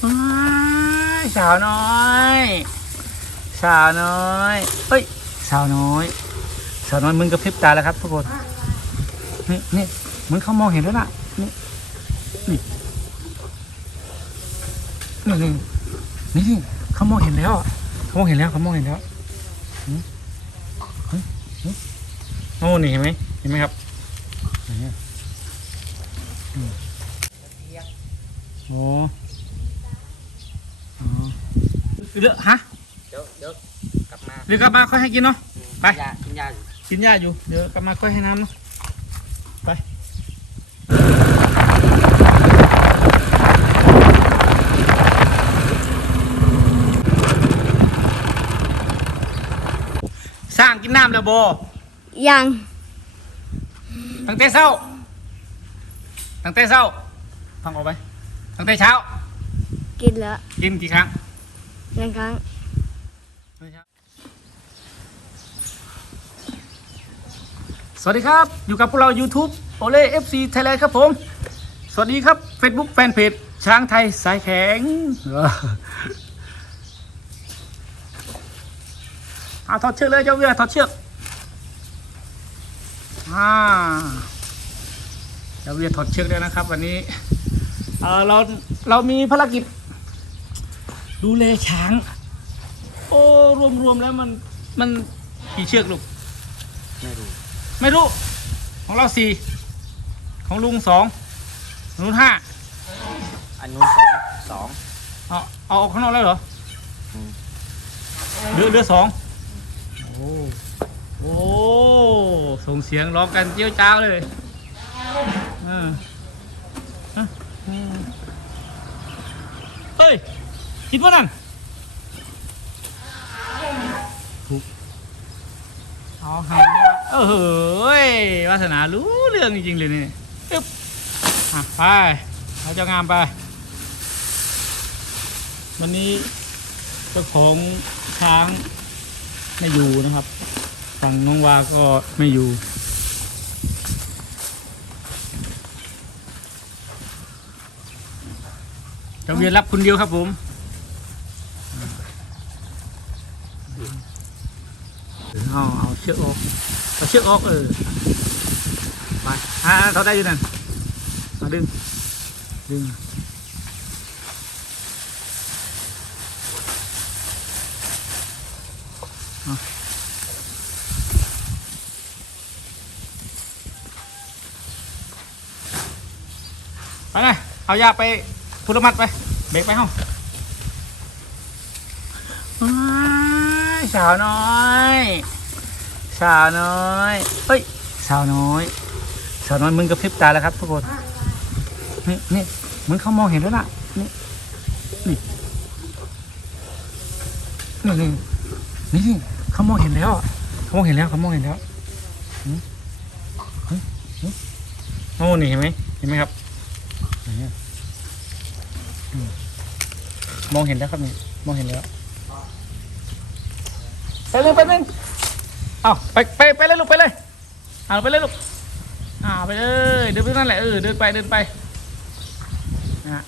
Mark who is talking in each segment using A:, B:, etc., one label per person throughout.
A: สาวน้อย สาวน้อยเฮ้ย สาวน้อย สาวน้อยมึงกระพริบตาแล้วครับทุกคน นี่นี่มือนเขามองเห็นแล้วน่ะ นี่ นี่ นี่นี่นี่เขามองเห็นแล้วเขามองเห็นแล้วเขามองเห็นแล้วโอ้นี่เห็นไหมเห็นไหมครับโอ้อ เลือกฮะ
B: เดี๋ยวเดี๋ยวกลับมา
A: เดี๋ยวกลับมาค่อยให้กินเนาะ ไป
B: ยากินยาอยู่
A: กินหญ้าอยู่ เดี๋ยวกลับมาค่อยให้น้ำเนาะ ไป สร้างกินน้ำแล้วโบ
C: ยัง
A: ตั้งแต่เช้า ตั้งแต่เช้าฟังออกไป ตั้งแต่เช้า
C: กินแล้ว
A: กินกี่ครั้ง
C: หนึ่งครั้ง
A: สวัสดีครับ อยู่กับพวกเรา YouTube โอเล่ FC Thailand ครับผม สวัสดีครับ Facebook Fanpage ช้างไทยสายแข็งอาถอดเชือกเลยเจ้าเวียถอดเชือกอ่าเจ้าเวียถอดเชือกแล้วนะครับ วันนี้ เออเราเรามีภารกิจ ดูแลช้าง โอ้รวมๆแล้วมันมันกี่เชือกลูก
B: ไม่รู้
A: ไม่รู้ ของเราสี่ของลุงสองของลุงห้า
B: อันนู้นสองสอง
A: เอาเอาออกข้างนอกแล้วเหรอ
B: อืม
A: เดือเดือสองโอ้โอ้ส่งเสียงร้องกันเจียวจ้าวเลยเออฮะอืมเฮ้ย คิดว่านั่นถูกเอาให้นะเออเฮ้ยวาสนารู้เรื่องจริงๆเลยนี่อึ๊บอะไปเอาเจ้างามไป วันนี้เจ้าของช้างไม่อยู่นะครับ ฝั่งน้องวาก็ไม่อยู่จะเวียนรับคนเดียวครับผมเอาเอาเชือกออกเอาเชือกออกเออไปอ่าเขาได้อยู่นั่นเอาดึงดึงไปเลยเอายาไปพุทธมัดไป เบรกไปห้องสาวน้อย สาวน้อยเฮ้ยสาวน้อย สาวน้อยมึงกระพริบตาแล้วครับทุกคนนี่นี่มือนเขามองเห็นแล้วน่ะนี่นี่นี่นี่นี่นี่เขามองเห็นแล้วเขามองเห็นแล้วเขามองเห็นแล้วมหืมหืมโอ้นี่เห็นไหมเห็นไหมครับมองเห็นแล้วครับนี่มองเห็นแล้วไปเลยไปเลย เอาไปไปไปเลยลูกไปเลยเอาไปเลยลูกอ่าไปเลยเดินไปนั่นแหละเออเดินไปเดินไปนะฮะ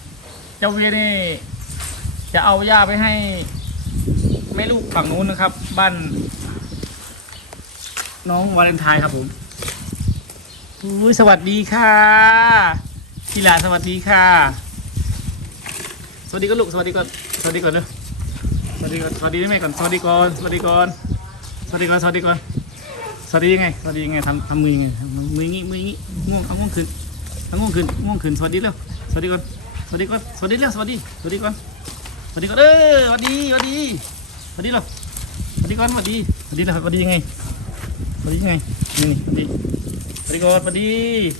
A: เจ้าเวียนี่จะเอาหญ้าไปให้แม่ลูกฝั่งนู้นนะครับ บ้าน น้องวาเลนไทน์ครับผมอุ้ยสวัสดีค่ะพี่หลาสวัสดีค่ะ สวัสดีก่อนลูกสวัสดีก่อนสวัสดีก่อนเร็วสวัสดีก่อนสวัสดีแม่ก่อนสวัสดีก่อนสวัสดีก่อน วัสดีก่อนสวัสดีก่อนสวัสดียังไงสวัสดียังไงทำทำมือยังไงมืองี้มืองี้ง่วงเอาง่วงขึ้นเอาง่วงขึ้นง่วงขึ้นสวัสดีเร็วสวัสดีก่อนสวัสดีก่อนสวัสดีเร็วสวัสดีสวัสดีก่อนสวัสดีก่อนเออสวัสดีสวัสดีสวัสดีเร็วสวัสดีก่อนสวัสดีสวัสดีเร็วสวัสดียังไงสวัสดียังไงนี่สวัสดีสวัสดีก่อนสวัสดี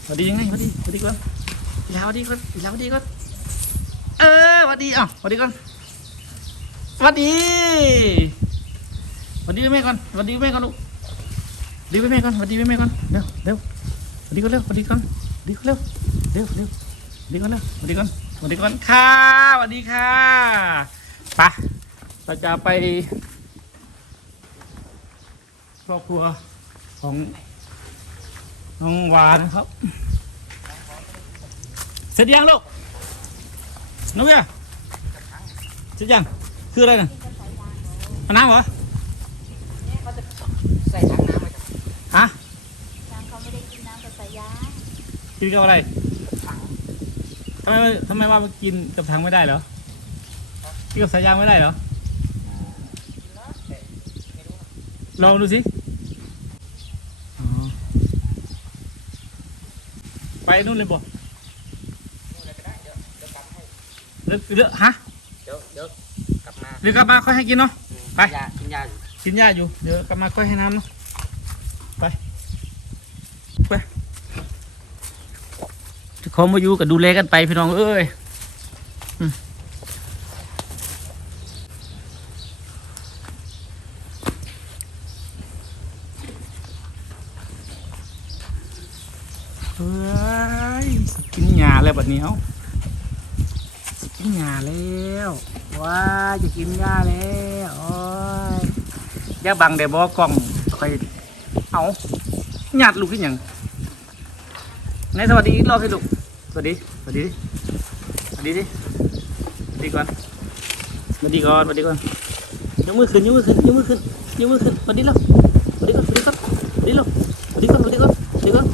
A: สวัสดียังไงสวัสดีสวัสดีก่อนแล้วสวัสดีก่อนแล้วสวัสดีก่อนเออสวัสดีอะสวัสดีก่อนสวัสดี สวัสดีแม่ก่อนสวัสดีแม่ก่อนลูกสวัสดีแม่ก่อนสวัสดีแม่ก่อนเร็วเร็วสวัสดีก่อนเร็วสวัสดีก่อนสวัสดีก่อนเร็วเร็วเร็วสวัสดีก่อนเร็วสวัสดีก่อนสวัสดีก่อนค่ะสวัสดีค่ะไปเราจะไปครอบครัวของน้องวานนะครับ เสร็จยังลูกนุ้ยชุดยังคืออะไรน่ะน้ำเหรอ
B: ใส่ถังน้ำไว้ครับ
A: ฮะ
C: น้ำเขาไม่ได้กินน้ำกับสายยาง
A: กินกับอะไรทำไมทำไมว่ามันกินกับถังไม่ได้เหรอกินกับสายยางไม่ได้เหรอลองดูสิอ๋อไปนู่นเลยบ่
B: นู่นเลยก็ได้เดี๋ยวเดี๋ยวกลับให้
A: เลือกเลือกฮะ
B: เดี๋ยวเดี๋ยวกลับมา
A: เดี๋ยวกลับมาค่อยให้กินเนาะ
B: อืม
A: ไป
B: กินยากินยาอยู่
A: กินหญ้าอยู่ เดี๋ยวกลับมาค่อยให้น้ำเนาะไปไปจะขอมาอยู่กับดูแลกันไปพี่น้องเอ้ยเฮ้ยกินหญ้าแล้วบัดนี้เอ้ากินหญ้าแล้วว้าจะกินหญ้าแล้วโอย่าบังเดบอกล้องคอยเอาหยาดลูกขึ้นอหย่างไหนสวัสดีอีกรอบสิลูกสวัสดีสวัสดีดิสวัสดีดิสวัสดีก่อนสวัสดีก่อนสวัสดีก่อนยกมือขึ้นยกมือขึ้นยกมือขึ้นยกมือขึ้นสวัสดีแล้วสวัสดีก่อนสวัสดีก่อนสวัสดีแล้วสวัสดีก่อนสวัสดีก่อนสวัสดีก่อน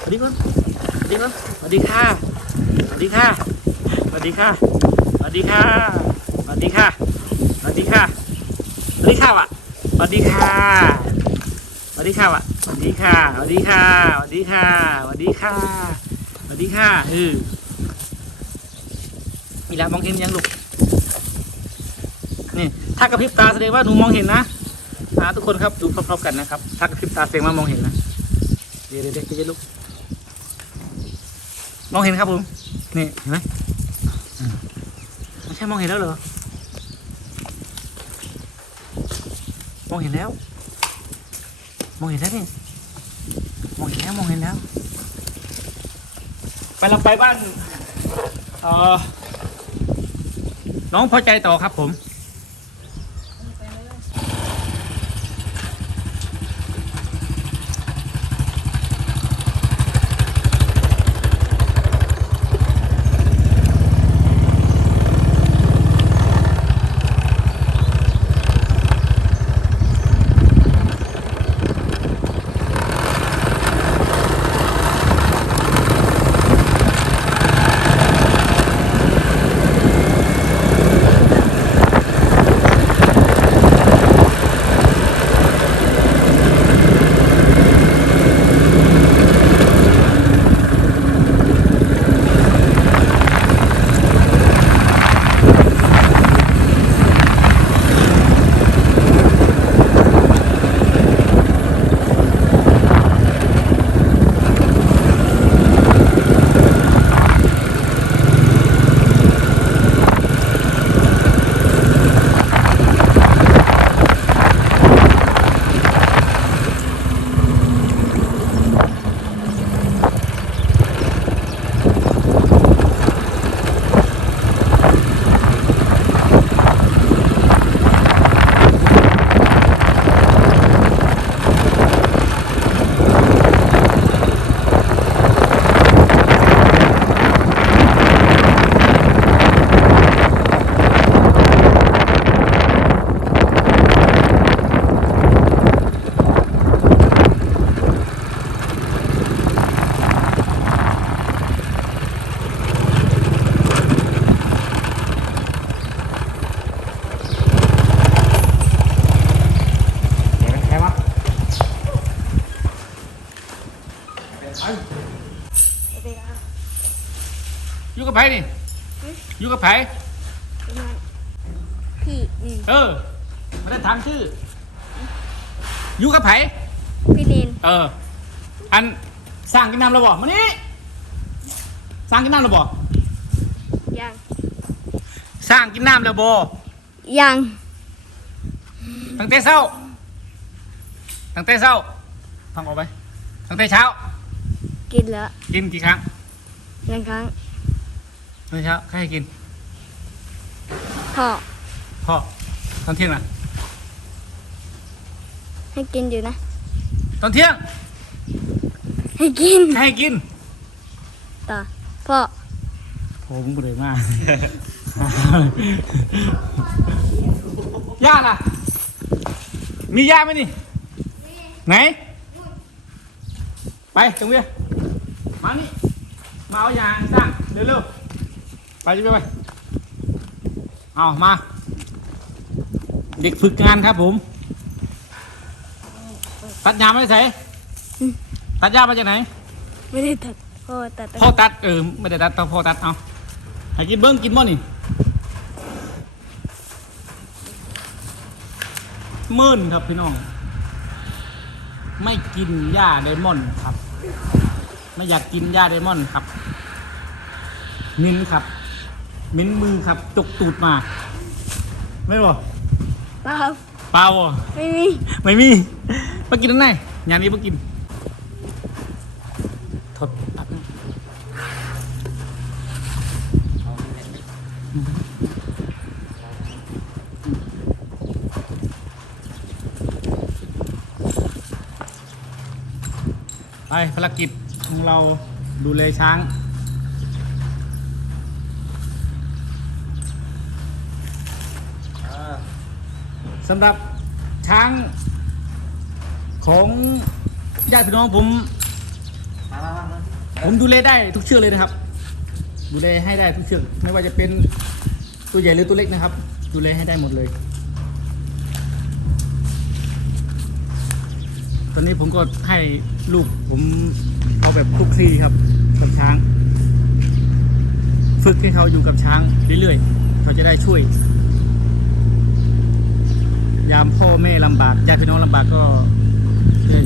A: สวัสดีก่อนสวัสดีก่อนสวัสดีค่ะสวัสดีค่ะสวัสดีค่ะสวัสดีค่ะสวัสดีค่ะสวัสดีค่ะสวัสดีค่ะว่ะ วัสดีค่ะสวัสดีค่ะวะสวัสดีค่ะสวัสดีค่ะสวัสดีค่ะสวัสดีค่ะสวัสดีค่ะเออมีแล้วมองเห็นยังลูกนี่ถ้ากระพริบตาแสดงว่าหนูมองเห็นนะอาทุกคนครับดูพร้อมๆกันนะครับถ้ากระพริบตาแสดงว่ามองเห็นนะเดี๋ยวเดี๋ยวเดี๋ยวเดี๋ยวลูกมองเห็นครับผมนี่เห็นไหมอืมไม่ใช่มองเห็นแล้วเหรอ มองเห็นแล้ว มองเห็นแล้วนี่มองเห็นแล้วมองเห็นแล้วไปเราไปบ้านเออน้องพอใจต่อครับผม อยู่กับไผนี่อยู่กับไผ
C: ประมาณพี่อืม
A: เออไม่ได้ถามชื่ออยู่กับไผ
C: พี่เนน
A: เออ อันสร้างกินน้ำระบอกมานี่สร้างกินน้ำระบอก
C: ยัง
A: สร้างกินน้ำระบอ
C: ยัง
A: ตั้งแต่เช้าตั้งแต่เช้าฟังออกไปตั้งแต่เช้า
C: กินแล้ว
A: กินกี่ครั้ง
C: หนึ่งครั้ง
A: ตั้งแต่เช้าใครให้กิน
C: พ่อ
A: พ่อตอนเที่ยงนะ
C: ให้กินอยู่นะ
A: ตอนเที่ยง
C: ให้กิน
A: ใครให้กิน
C: ต่อพ่อ
A: ผมบ่เลยมาก ย่าล่ะ มีย่าไหมนี่ ไหน ไปตรงเวียมานี่ มาเอายางสร้างเร็วๆ ไปจะไปไปเอามา เด็กฝึกงานครับผมตัดยางไม่ใส่ตัดยางมาจากไหน
C: ไม่ได้ตัดพ่อตัด
A: พ่อตัดเออไม่ได้ตัดต้องพ่อตัดเอาให้กินเบิ้งกินบ่นี่มื่นครับพี่น้อง ไม่กินหญ้าไดมอนด์ครับ ไม่อยากกินหญ้าไดมอนด์ครับมิ้นครับ มิ้นมือครับ จกตูดมา ไม่บอก
C: เปล่า
A: เปล่าอะ
C: ไม่มี
A: ไม่มีมากินตรงไหนงานนี้มากินทดตัดนะ
B: เอาเล่น
A: ไปภารกิจของเราดูแลช้าง
B: เออ
A: สำหรับช้างของญาติพี่น้องผม
B: มามามามา
A: ผมดูแลได้ทุกเชือกเลยนะครับ ดูแลให้ได้ทุกเชือกไม่ว่าจะเป็นตัวใหญ่หรือตัวเล็กนะครับ ดูแลให้ได้หมดเลย ตอนนี้ผมก็ให้ลูกผมเอาแบบคลุกคลีครับกับช้าง ฝึกให้เขาอยู่กับช้างเรื่อยๆ เขาจะได้ช่วย ยามพ่อแม่ลำบากญาติพี่น้องลำบากก็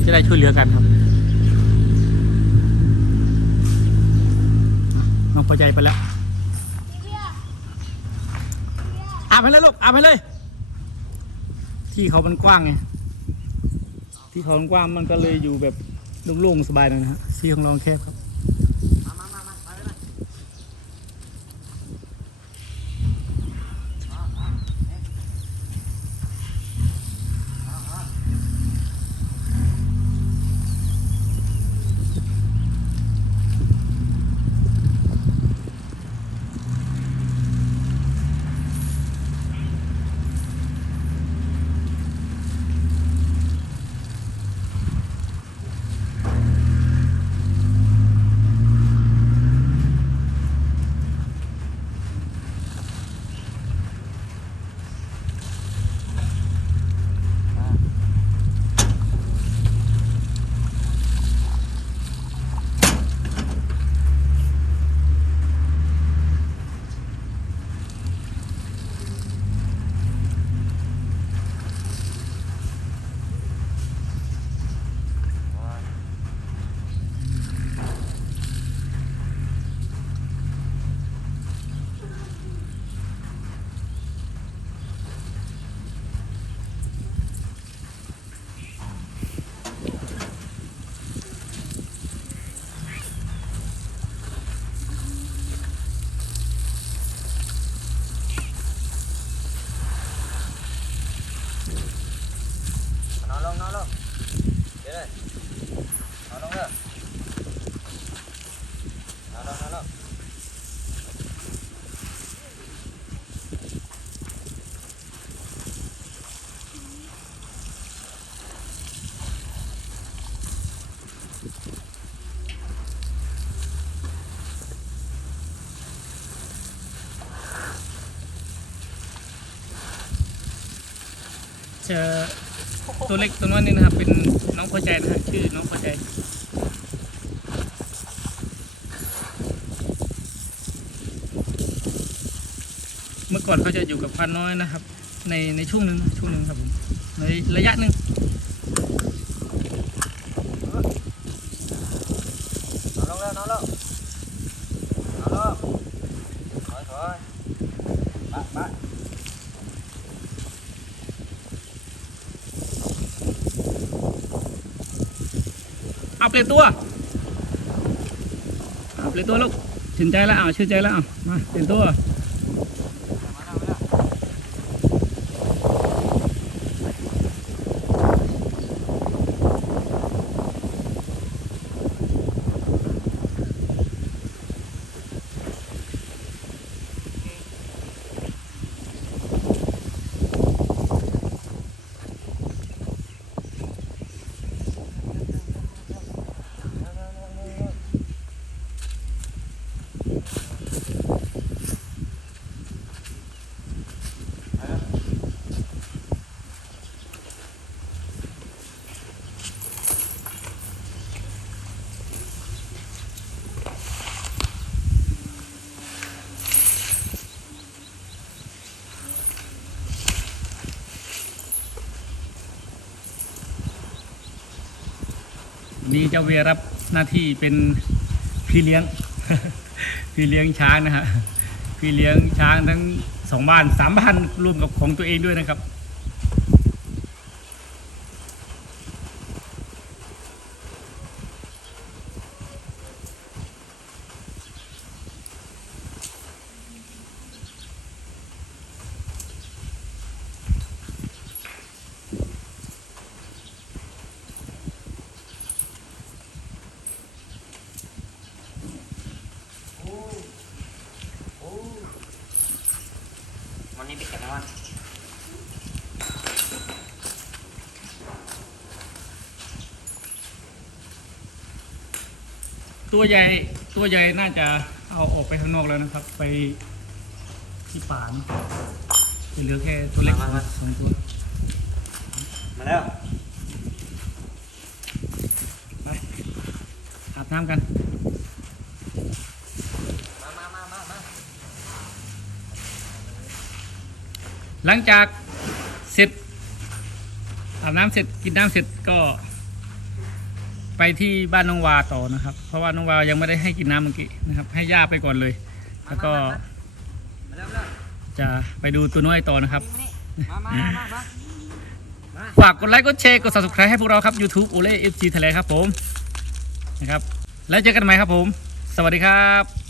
A: จะได้ช่วยเหลือกันครับน้องพอใจไปแล้วอาบให้เลยลูกอาบให้เลย ที่เขามันกว้างไงที่เขามันกว้างมันก็เลยอยู่แบบโล่งๆสบายหน่อยนะฮะที่ของเราแคบครับ
B: นอนลงนอนลงเดี๋ยวเลยนอนลงเด้อนอนลงนอนลง
A: เจอ ตัวเล็กตัวน้อยนี่นะครับ เป็นน้องพอใจนะฮะชื่อน้องพอใจเมื่อก่อนเขาจะอยู่กับพันน้อยนะครับ ในในช่วงหนึ่งช่วงหนึ่งครับผมในระยะหนึ่ง
B: นอนลงแล้วนอนลงนอนลงถอยถอยปะปะ
A: เอาเปลี่ยนตัวเอาเปลี่ยนตัวลูกชื่นใจแล้วอ้าชื่นใจแล้วอ้าวมาเปลี่ยนตัว นี้เจ้าเวรับหน้าที่เป็นพี่เลี้ยง พี่เลี้ยงช้างนะฮะพี่เลี้ยงช้างทั้งสองบ้านสามบ้านรวมกับของตัวเองด้วยนะครับ
B: นนี้ไปกันนะวัน
A: ตัวใหญ่ตัวใหญ่น่าจะเอาออกไปข้างนอกแล้วนะครับ ไปที่ป่านะจะเหลือแค่ตัวเล็กสองตัว
B: มาแล้ว
A: ไปอาบน้ำกัน
B: มามามามามา
A: หลังจากเสร็จอาบน้ำเสร็จกินน้ำเสร็จก็ ไปที่บ้านน้องวาต่อนะครับ เพราะว่าน้องวายังไม่ได้ให้กินน้ำเมื่อกี้นะครับ ให้ย่าไปก่อนเลย แล้วก็จะไปดูตัวน้อยต่อนะครับฝากกดไลค์กดแชร์กด subscribe ให้พวกเราครับ YouTube โอเล่ FG ทะเลครับผมนะครับ แล้วเจอกันใหม่ครับผม สวัสดีครับ